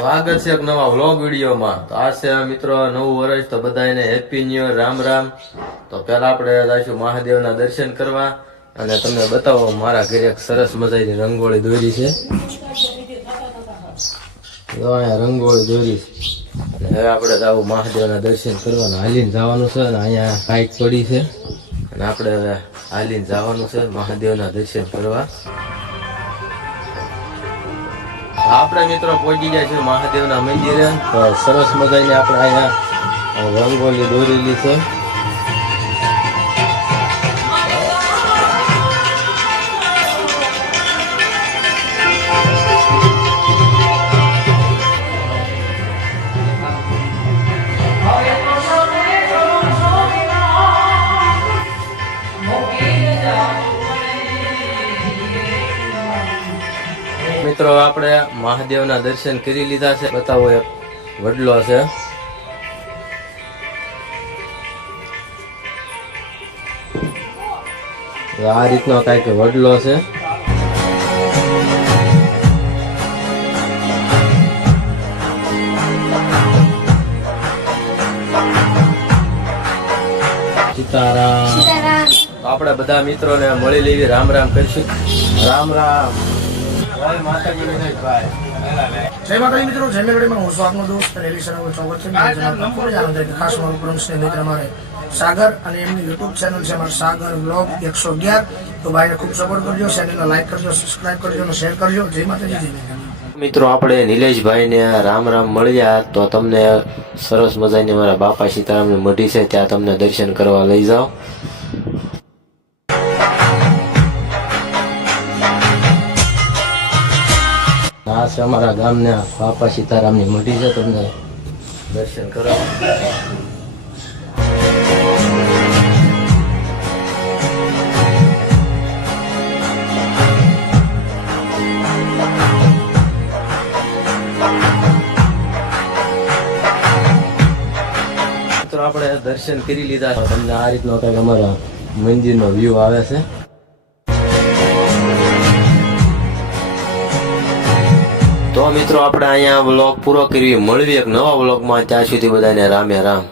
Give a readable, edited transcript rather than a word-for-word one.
સ્વાગત છે એક નવા વ્લોગ વિડીયોમાં. તો આ છે મિત્રો નવું વર્ષ, તો બધાને happy new year, Ram Ram. તો પેલા આપણે જઈશું મહાદેવના દર્શન કરવા અને તમને બતાવો મારા ઘરે એક સરસ મજાની રંગોળી દોરી છે. જો અહીંયા રંગોળી દોરી છે અને હવે આપણે જવું મહાદેવના દર્શન કરવાના. હાલીને જવાનું છે અને અહીંયા બાઇક પડી છે અને આપણે હવે હાલીને જવાનું છે મહાદેવના દર્શન કરવા. આપણે મિત્રો પહોંચી જાય છે મહાદેવના મંદિરે. તો સરસ મજાની આપણે અહીંયા રંગોળી દોરેલી છે. મિત્રો આપણે મહાદેવના દર્શન કરી લીધા છે. બતાવો એક વડલો છે. આ રીતનો કઈક વડલો છે. સીતારામ. આપણે બધા મિત્રોને મળી લેવી રામ રામ કરીશું. રામ રામ. જય માતાજી મિત્રો, જય મેલડીમાં હું છું આપનો દોસ્ત ખાસ મારું પરમ સ્નેહ મિત્ર મારે સાગર અને એમની યુટ્યુબ ચેનલ છે મારા સાગર બ્લોગ 111. તો ભાઈને ખૂબ સપોર્ટ કરજો, ચેનલને લાઈક કરજો, સબસ્ક્રાઇબ કરજો અને શેર કરજો. જય માતાજી, જય મેલડી. મિત્રો આપણે નિલેશભાઈને રામ રામ મળ્યા. તો તમને સરસ મજાની મારા બાપા સીતારામની મઢી છે, ત્યાં તમને દર્શન કરવા લઈ જાઓ. આ છે અમારા ગામના બાપા સીતારામની મઢી છે, તમને દર્શન કરાવો. મિત્રો આપણે દર્શન કરી લીધા. તમને આ રીતનો કંઈક અમારા મંદિરનો વ્યૂ આવે છે. તો મિત્રો આપણે અહીંયા વ્લોગ પૂરો કરવી. મળવી એક નવા વ્લોગમાં. ત્યાં સુધી બધાને રામે રામ.